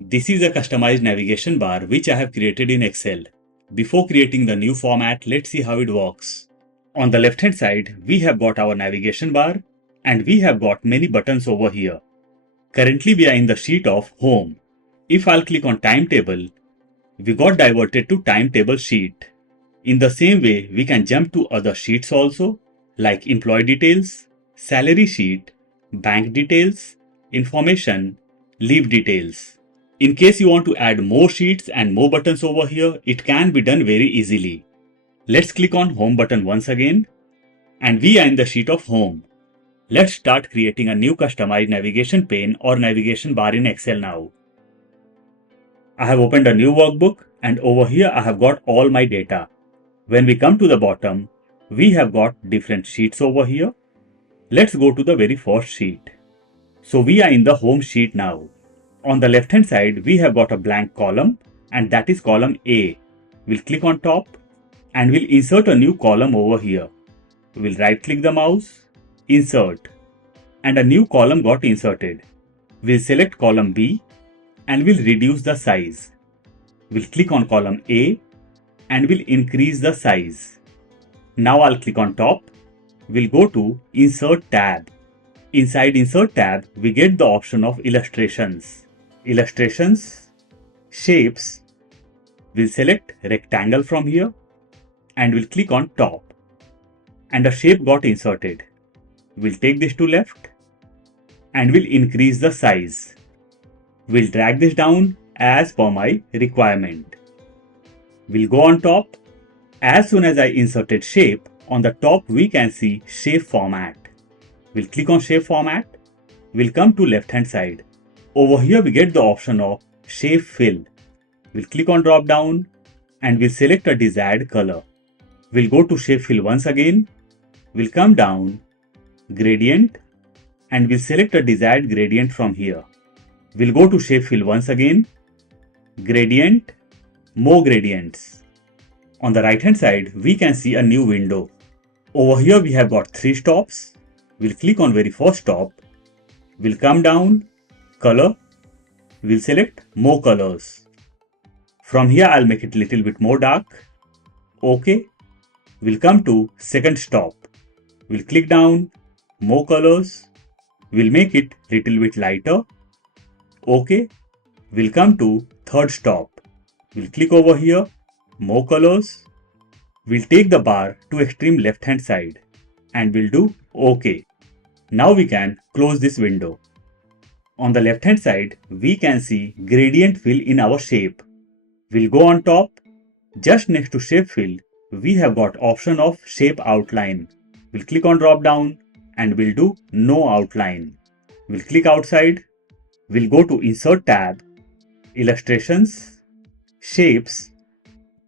This is a customized navigation bar which I have created in Excel. Before creating the new format, let's see how it works. On the left hand side, we have got our navigation bar and we have got many buttons over here. Currently we are in the sheet of Home. If I'll click on Timetable, we got diverted to Timetable sheet. In the same way, we can jump to other sheets also, like Employee Details, Salary Sheet, Bank Details, Information, Leave Details. In case you want to add more sheets and more buttons over here, it can be done very easily. Let's click on Home button once again, and we are in the sheet of Home. Let's start creating a new customized navigation pane or navigation bar in Excel now. I have opened a new workbook and over here I have got all my data. When we come to the bottom, we have got different sheets over here. Let's go to the very first sheet. So we are in the Home sheet now. On the left hand side, we have got a blank column and that is column A. We'll click on top and we'll insert a new column over here. We'll right click the mouse, insert, and a new column got inserted. We'll select column B and we'll reduce the size. We'll click on column A and we'll increase the size. Now I'll click on top. We'll go to Insert tab. Inside Insert tab, we get the option of Illustrations. Illustrations, Shapes. We'll select Rectangle from here and we'll click on top. And a shape got inserted. We'll take this to left and we'll increase the size. We'll drag this down as per my requirement. We'll go on top. As soon as I inserted shape, on the top we can see shape format. We'll click on shape format. We'll come to left hand side. Over here we get the option of shape fill. We'll click on drop down and we'll select a desired color. We'll go to shape fill once again. We'll come down, gradient, and we'll select a desired gradient from here. We'll go to shape fill once again, gradient, more gradients. On the right hand side, we can see a new window. Over here we have got 3 stops. We'll click on very first stop. We'll come down, color. We'll select more colors. From here I'll make it a little bit more dark. OK. We'll come to second stop. We'll click down, more colors. We'll make it a little bit lighter. OK. We'll come to third stop. We'll click over here, more colors. We'll take the bar to extreme left hand side and we'll do OK. Now we can close this window. On the left hand side, we can see gradient fill in our shape. We'll go on top. Just next to shape fill, we have got option of shape outline. We'll click on drop down and we'll do no outline. We'll click outside. We'll go to Insert tab, Illustrations, Shapes.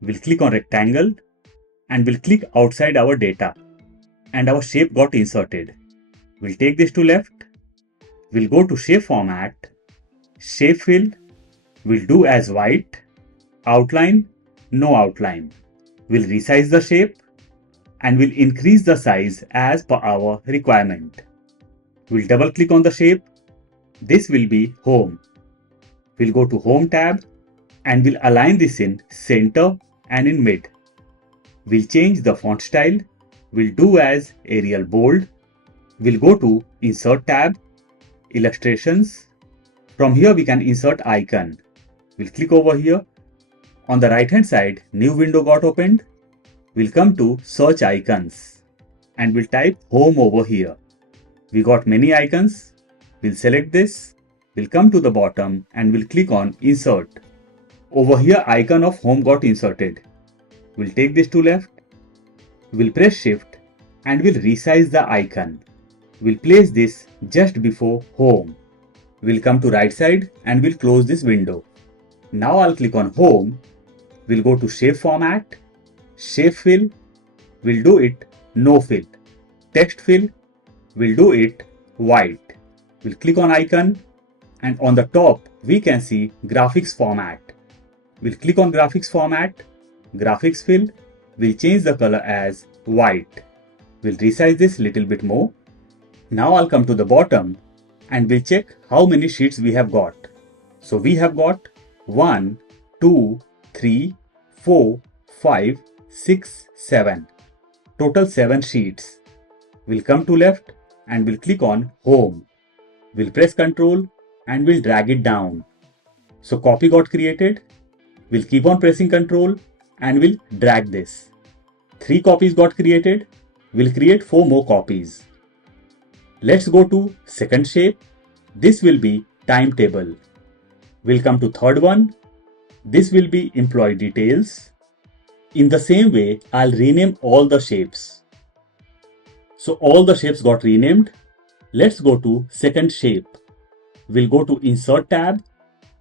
We'll click on rectangle and we'll click outside our data and our shape got inserted. We'll take this to left. We'll go to shape format, shape fill. We'll do as white, outline, no outline. We'll resize the shape and we'll increase the size as per our requirement. We'll double click on the shape. This will be Home. We'll go to Home tab and we'll align this in center and in mid. We'll change the font style. We'll do as Arial bold. We'll go to Insert tab, Illustrations. From here we can insert icon. We'll click over here. On the right hand side, new window got opened. We'll come to search icons and we'll type Home over here. We got many icons. We'll select this. We'll come to the bottom and we'll click on Insert. Over here icon of Home got inserted. We'll take this to left. We'll press Shift and we'll resize the icon. We'll place this just before Home. We'll come to right side and we'll close this window. Now I'll click on Home. We'll go to Shape Format, Shape Fill. We'll do it no fill. Text fill. We'll do it white. We'll click on icon and on the top we can see graphics format. We'll click on graphics format, graphics fill. We'll change the color as white. We'll resize this little bit more. Now I'll come to the bottom and we'll check how many sheets we have got. So we have got 1, 2, 3, 4, 5, 6, 7. Total 7 sheets. We'll come to left and we'll click on Home. We'll press Ctrl and we'll drag it down. So copy got created. We'll keep on pressing Ctrl and we'll drag this. 3 copies got created. We'll create 4 more copies. Let's go to second shape. This will be timetable. We'll come to third one. This will be employee details. In the same way, I'll rename all the shapes. So all the shapes got renamed. Let's go to second shape. We'll go to Insert tab,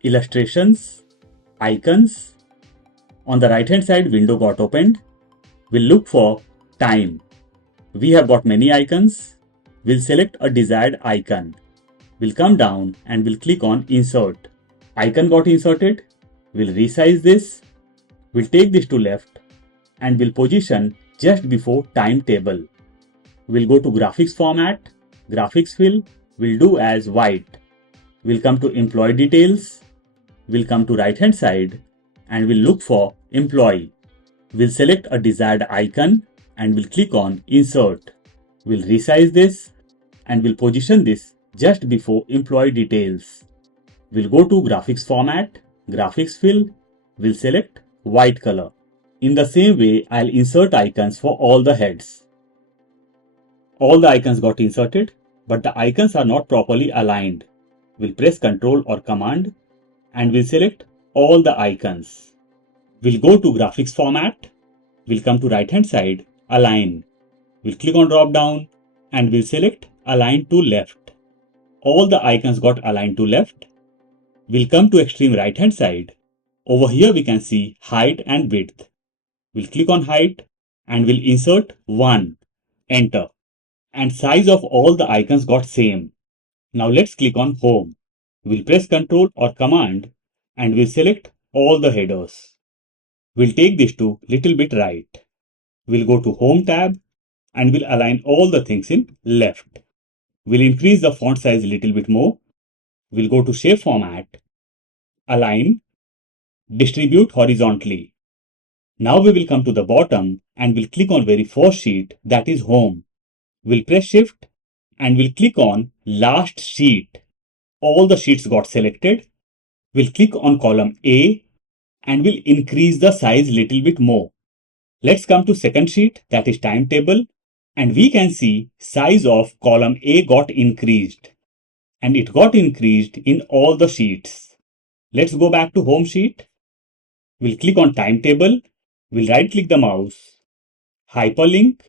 Illustrations, Icons. On the right hand side, window got opened. We'll look for time. We have got many icons. We'll select a desired icon. We'll come down and we'll click on Insert. Icon got inserted. We'll resize this. We'll take this to left and we'll position just before timetable. We'll go to graphics format, graphics fill, we'll do as white. We'll come to employee details. We'll come to right hand side and we'll look for employee. We'll select a desired icon and we'll click on Insert. We'll resize this and we'll position this just before employee details. We'll go to graphics format, graphics fill, we'll select white color. In the same way, I'll insert icons for all the heads. All the icons got inserted, but the icons are not properly aligned. We'll press Ctrl or Command and we'll select all the icons. We'll go to graphics format. We'll come to right hand side, align. We'll click on drop down and we'll select align to left. All the icons got aligned to left. We'll come to extreme right hand side. Over here we can see height and width. We'll click on height and we'll insert 1. Enter. And size of all the icons got same. Now let's click on Home. We'll press Ctrl or Command and we'll select all the headers. We'll take this to little bit right. We'll go to Home tab and we'll align all the things in left. We'll increase the font size a little bit more. We'll go to Shape Format, Align, Distribute horizontally. Now we will come to the bottom and we'll click on very first sheet, that is Home. We'll press Shift and we'll click on Last Sheet. All the sheets got selected. We'll click on column A and we'll increase the size little bit more. Let's come to second sheet, that is timetable, and we can see size of column A got increased and it got increased in all the sheets. Let's go back to home sheet. We'll click on timetable. We'll right click the mouse, hyperlink.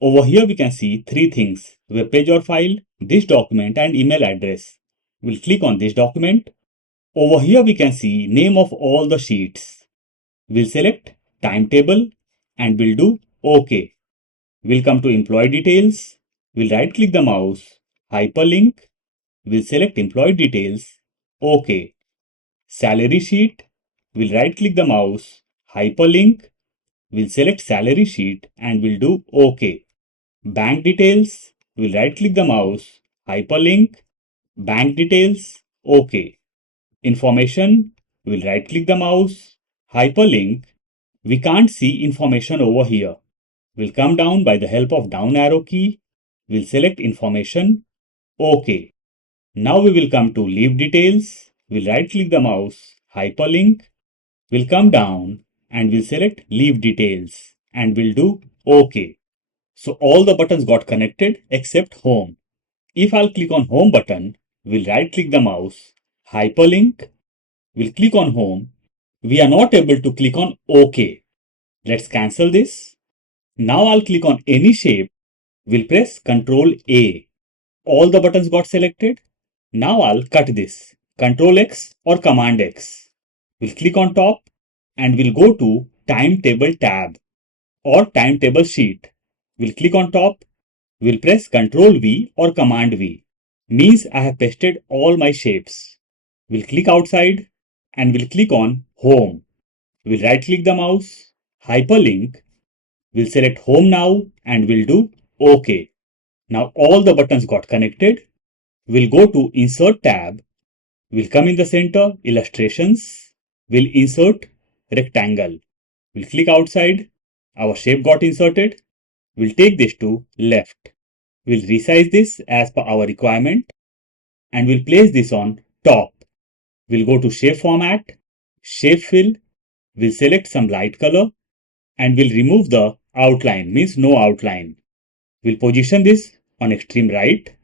Over here we can see 3 things: web page or file, this document and email address. We'll click on this document. Over here we can see name of all the sheets. We'll select timetable and we'll do OK. We'll come to employee details. We'll right click the mouse, hyperlink. We'll select employee details, OK. Salary sheet. We'll right click the mouse, hyperlink. We'll select salary sheet and we'll do OK. Bank details. We'll right click the mouse, hyperlink, bank details, OK. Information. We'll right click the mouse, hyperlink. We can't see information over here. We'll come down by the help of down arrow key. We'll select information, OK. Now we will come to leave details. We'll right click the mouse, hyperlink. We'll come down and we'll select leave details and we'll do OK. So all the buttons got connected except home. If I'll click on home button, we'll right click the mouse, hyperlink. We'll click on home. We are not able to click on OK. Let's cancel this. Now I'll click on any shape. We'll press Ctrl A. All the buttons got selected. Now I'll cut this. Ctrl X or Command X. We'll click on top and we'll go to Timetable tab or Timetable sheet. We'll click on top. We'll press Ctrl V or Command V. Means I have pasted all my shapes. We'll click outside and we'll click on Home. We'll right click the mouse, hyperlink. We'll select Home now and we'll do OK. Now all the buttons got connected. We'll go to Insert tab. We'll come in the center, illustrations. We'll insert rectangle. We'll click outside. Our shape got inserted. We'll take this to left. We'll resize this as per our requirement and we'll place this on top. We'll go to shape format, shape fill. We'll select some light color and we'll remove the outline, means no outline. We'll position this on extreme right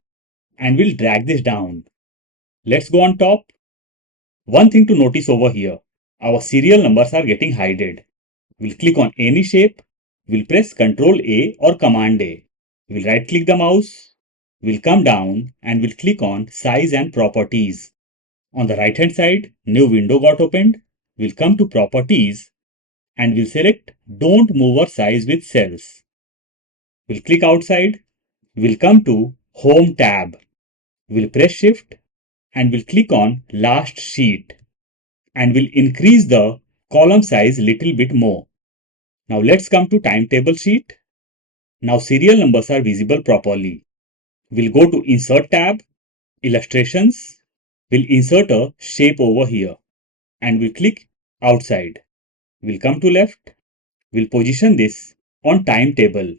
and we'll drag this down. Let's go on top. One thing to notice over here, our serial numbers are getting hidden. We'll click on any shape. We'll press Ctrl A or Command A. We'll right click the mouse. We'll come down and we'll click on Size and Properties. On the right hand side, new window got opened. We'll come to Properties and we'll select Don't Move or Size with Cells. We'll click outside. We'll come to Home tab. We'll press Shift and we'll click on Last Sheet and we'll increase the column size little bit more. Now let's come to timetable sheet. Now serial numbers are visible properly. We'll go to Insert tab, Illustrations. We'll insert a shape over here and we'll click outside. We'll come to left. We'll position this on timetable.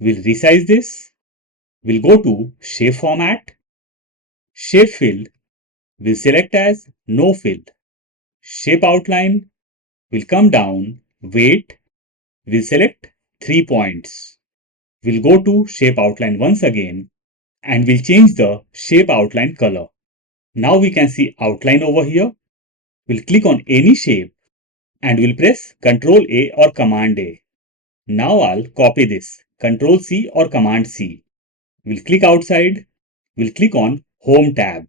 We'll resize this. We'll go to Shape Format, Shape Fill. We'll select as No Fill. Shape Outline. We'll come down, Weight. We'll select 3 points. We'll go to Shape Outline once again and we'll change the Shape Outline color. Now we can see outline over here. We'll click on any shape and we'll press Ctrl A or Command A. Now I'll copy this, Ctrl C or Command C. We'll click outside. We'll click on Home tab.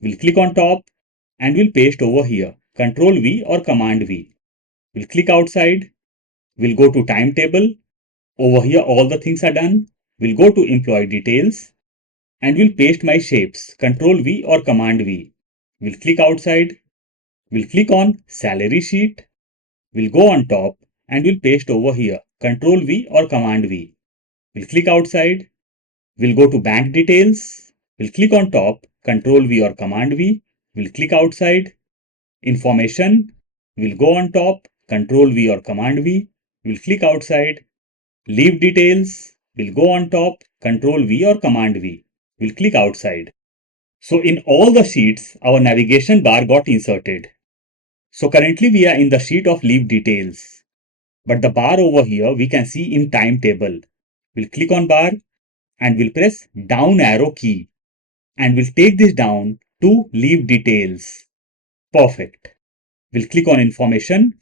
We'll click on top and we'll paste over here, Ctrl V or Command V. We'll click outside. We'll go to timetable. Over here all the things are done. We'll go to employee details and we'll paste my shapes, Ctrl V or Command V. We'll click outside. We'll click on salary sheet. We'll go on top and we'll paste over here, Ctrl V or Command V. We'll click outside. We'll go to bank details. We'll click on top, Ctrl V or Command V. We'll click outside. Information. We'll go on top, Ctrl V or Command V. We'll click outside. Leave details. We'll go on top, Ctrl V or Command V. We'll click outside. So in all the sheets, our navigation bar got inserted. So currently we are in the sheet of leave details. But the bar over here we can see in timetable. We'll click on bar and we'll press down arrow key. And we'll take this down to leave details. Perfect. We'll click on information.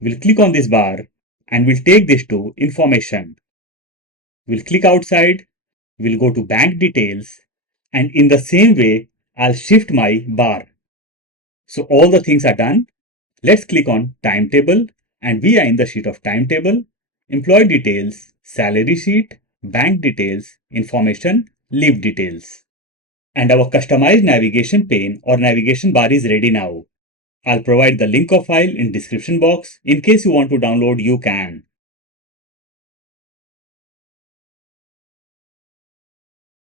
We'll click on this bar and we'll take this to information. We'll click outside. We'll go to bank details and in the same way I'll shift my bar. So all the things are done. Let's click on timetable and we are in the sheet of timetable, employee details, salary sheet, bank details, information, leave details. And our customized navigation pane or navigation bar is ready now. I'll provide the link of file in description box. In case you want to download, you can.